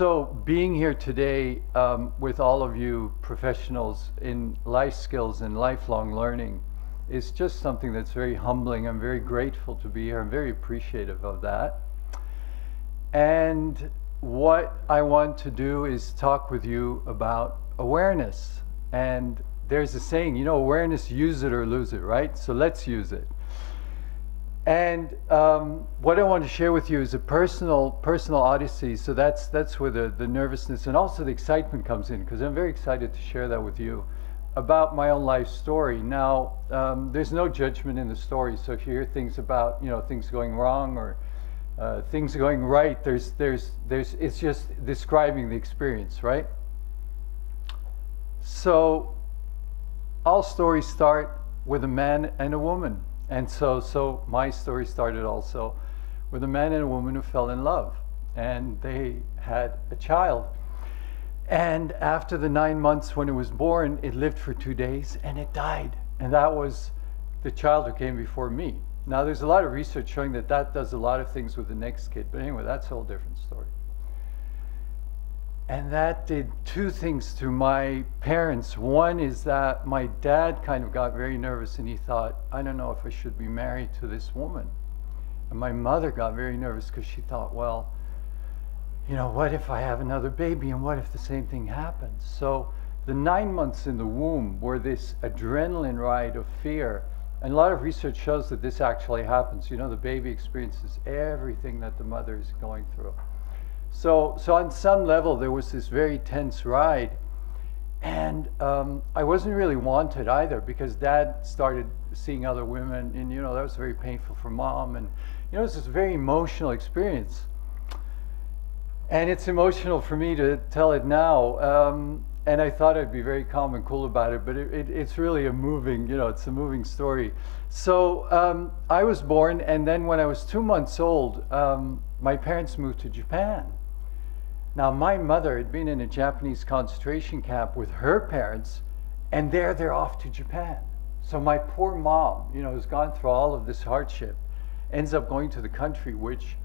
So being here today with all of you professionals in life skills and lifelong learning is just something that's very humbling. I'm very grateful to be here. I'm very appreciative of that. And what I want to do is talk with you about awareness. And there's a saying, you know, awareness, use it or lose it, right? So let's use it. And what I want to share with you is a personal odyssey. So that's where the nervousness and also the excitement comes in, because I'm very excited to share that with you about my own life story. Now, there's no judgment in the story. So if you hear things about, you know, things going wrong or things going right, it's just describing the experience, right? So all stories start with a man and a woman. And so my story started also with a man and a woman who fell in love, and they had a child. And after the 9 months when it was born, it lived for 2 days and it died. And that was the child who came before me. Now there's a lot of research showing that that does a lot of things with the next kid. But anyway, that's a whole different story. And that did two things to my parents. One is that my dad kind of got very nervous and he thought, I don't know if I should be married to this woman. And my mother got very nervous because she thought, well, you know, what if I have another baby and what if the same thing happens? So the 9 months in the womb were this adrenaline ride of fear. And a lot of research shows that this actually happens. You know, the baby experiences everything that the mother is going through. So on some level, there was this very tense ride. And I wasn't really wanted either, because Dad started seeing other women, and, you know, that was very painful for Mom. And, you know, it was this very emotional experience. And it's emotional for me to tell it now. And I thought I'd be very calm and cool about it, but it's really a moving, you know, it's a moving story. So I was born, and then when I was 2 months old, my parents moved to Japan. Now, my mother had been in a Japanese concentration camp with her parents, and they're off to Japan. So my poor mom, you know, who's gone through all of this hardship, ends up going to the country which,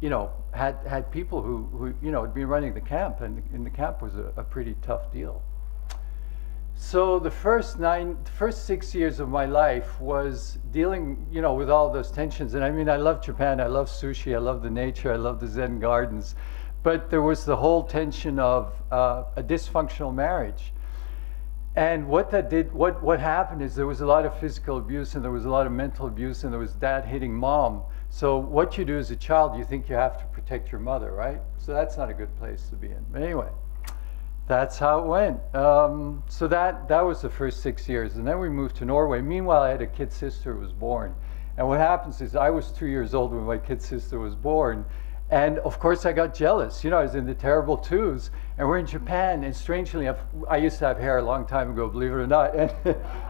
you know, had people who you know, had been running the camp, and in the camp was a pretty tough deal. So the first 6 years of my life was dealing, you know, with all those tensions. And I mean, I love Japan, I love sushi, I love the nature, I love the Zen gardens. But there was the whole tension of a dysfunctional marriage. And what that did, what happened is there was a lot of physical abuse, and there was a lot of mental abuse, and there was Dad hitting Mom. So what you do as a child, you think you have to protect your mother, right? So that's not a good place to be in. But anyway, that's how it went. So that was the first 6 years. And then we moved to Norway. Meanwhile, I had a kid sister who was born. And what happens is I was 2 years old when my kid sister was born. And of course I got jealous. You know, I was in the terrible twos, and we're in Japan, and strangely enough, I used to have hair a long time ago, believe it or not. And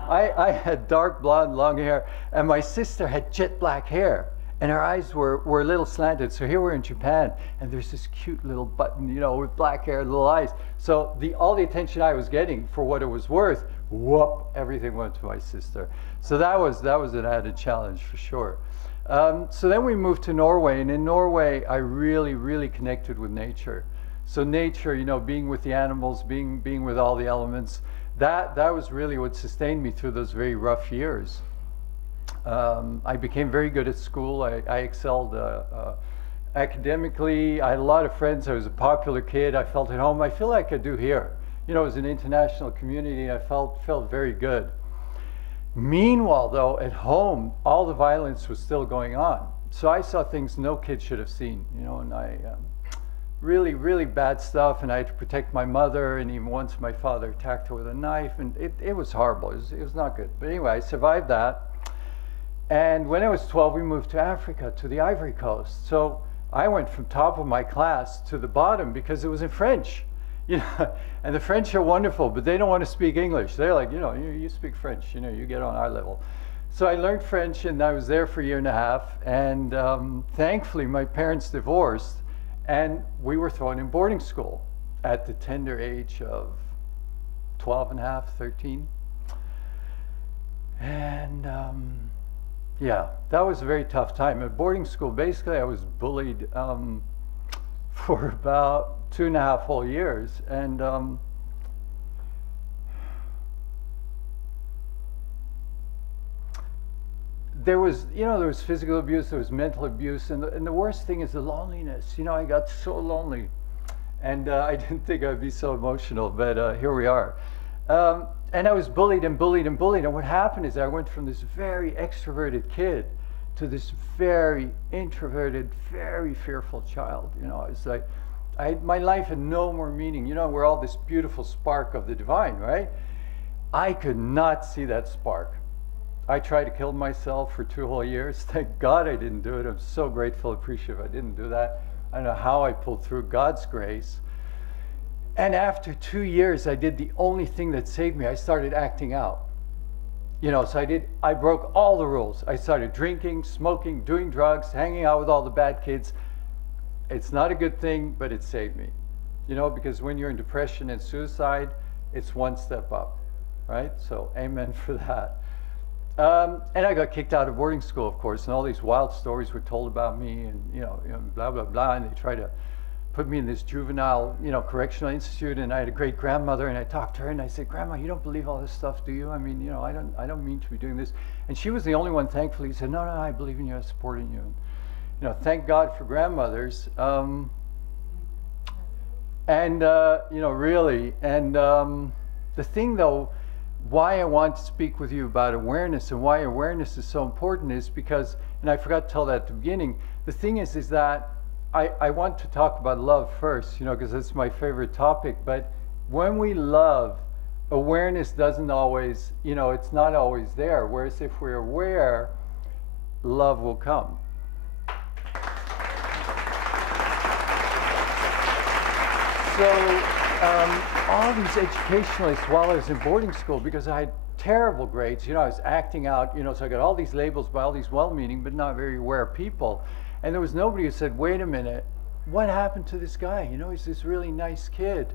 I had dark blonde, long hair, and my sister had jet black hair. And her eyes were a little slanted. So here we're in Japan, and there's this cute little button, you know, with black hair and little eyes. So all the attention I was getting, for what it was worth, whoop, everything went to my sister. So that was an added challenge for sure. So then we moved to Norway, and in Norway, I really, really connected with nature. So nature, you know, being with the animals, being with all the elements, that was really what sustained me through those very rough years. I became very good at school. I excelled academically. I had a lot of friends. I was a popular kid. I felt at home. I feel like I do here. You know, it was an international community. I felt very good. Meanwhile, though, at home, all the violence was still going on. So I saw things no kid should have seen, you know, and really, really bad stuff. And I had to protect my mother. And even once my father attacked her with a knife, and it was horrible. It was not good. But anyway, I survived that. And when I was 12, we moved to Africa, to the Ivory Coast. So I went from top of my class to the bottom because it was in French. You know, and the French are wonderful, but they don't want to speak English. They're like, you know, you speak French, you know, you get on our level. So I learned French, and I was there for a year and a half. And thankfully, my parents divorced, and we were thrown in boarding school at the tender age of 12 and a half, 13. And yeah, that was a very tough time. At boarding school, basically, I was bullied for about 2.5 whole years. And there was, there was physical abuse, there was mental abuse, and the worst thing is the loneliness. I got so lonely, and I didn't think I'd be so emotional, but here we are. And I was bullied and bullied and bullied, and what happened is I went from this very extroverted kid to this very introverted, very fearful child. It's like, my life had no more meaning. We're all this beautiful spark of the divine, right? I could not see that spark. I tried to kill myself for 2 whole years. Thank God I didn't do it. I'm so grateful, appreciative I didn't do that. I don't know how I pulled through, God's grace. And after 2 years, I did the only thing that saved me. I started acting out. So I broke all the rules. I started drinking, smoking, doing drugs, hanging out with all the bad kids. It's not a good thing, but it saved me. Because when you're in depression and suicide, it's one step up, right? So amen for that. And I got kicked out of boarding school, of course, and all these wild stories were told about me, and blah, blah, blah, and they tried to put me in this juvenile, correctional institute, and I had a great grandmother, and I talked to her, and I said, Grandma, you don't believe all this stuff, do you? I mean, I don't mean to be doing this. And she was the only one, thankfully, who said, no, I believe in you, I'm supporting you. And, thank God for grandmothers. Really, and the thing, though, why I want to speak with you about awareness and why awareness is so important is because, and I forgot to tell that at the beginning, the thing is that I want to talk about love first, because it's my favorite topic, but when we love, awareness doesn't always, it's not always there, whereas if we're aware, love will come. So, all these educationalists while I was in boarding school, because I had terrible grades, I was acting out, so I got all these labels by all these well-meaning but not very aware people. And there was nobody who said, wait a minute, what happened to this guy? He's this really nice kid.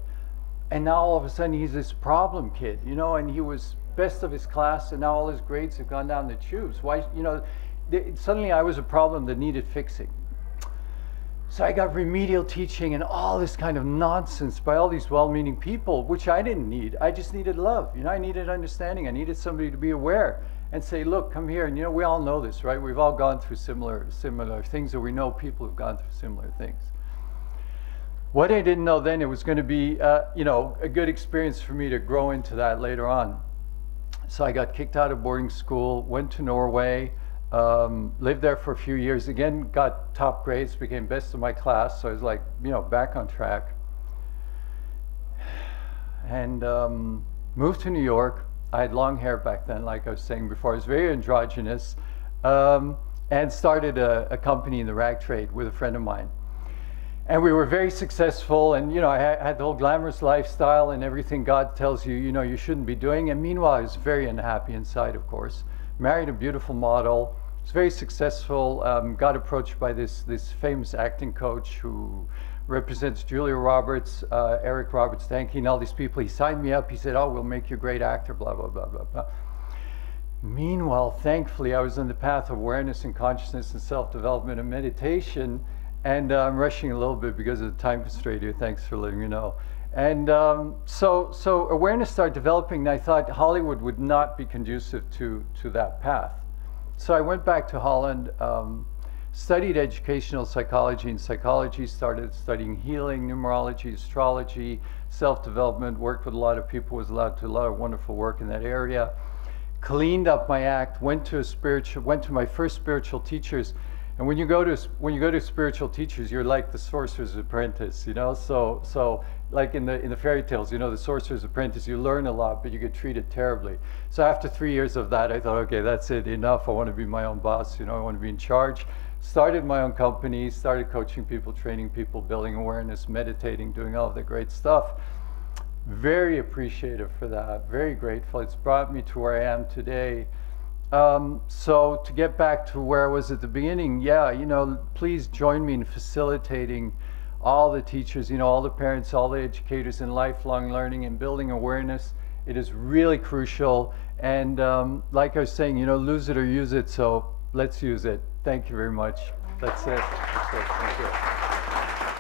And now all of a sudden he's this problem kid, and he was best of his class, and now all his grades have gone down the tubes. Why, suddenly I was a problem that needed fixing. So I got remedial teaching and all this kind of nonsense by all these well-meaning people, which I didn't need. I just needed love. I needed understanding. I needed somebody to be aware and say, look, come here. And we all know this, right? We've all gone through similar things, or we know people who've gone through similar things. What I didn't know then, it was going to be, a good experience for me to grow into that later on. So I got kicked out of boarding school, went to Norway, lived there for a few years, again got top grades, became best of my class, so I was like, back on track. And moved to New York. I had long hair back then, like I was saying before. I was very androgynous, and started a company in the rag trade with a friend of mine. And we were very successful, and I had the whole glamorous lifestyle and everything God tells you, you shouldn't be doing. And meanwhile, I was very unhappy inside, of course. Married a beautiful model, was very successful, got approached by this famous acting coach who represents Julia Roberts, Erik Robertson, and all these people. He signed me up, he said, oh, we'll make you a great actor, blah, blah, blah, blah, blah. Meanwhile, thankfully, I was on the path of awareness and consciousness and self-development and meditation, and I'm rushing a little bit because of the time constraint here, thanks for letting me know. And so awareness started developing, and I thought Hollywood would not be conducive to that path. So I went back to Holland, studied educational psychology and psychology, started studying healing, numerology, astrology, self-development, worked with a lot of people, was allowed to do a lot of wonderful work in that area, cleaned up my act, went to my first spiritual teachers. And when you go to spiritual teachers, you're like the sorcerer's apprentice, So like in the fairy tales, the sorcerer's apprentice, you learn a lot, but you get treated terribly. So after 3 years of that, I thought, okay, that's it, enough. I want to be my own boss, I want to be in charge. Started my own company, started coaching people, training people, building awareness, meditating, doing all of the great stuff. Very appreciative for that, very grateful. It's brought me to where I am today. So to get back to where I was at the beginning, please join me in facilitating all the teachers, all the parents, all the educators in lifelong learning and building awareness. It is really crucial. And like I was saying, lose it or use it. So let's use it. Thank you very much. That's it. Thank you.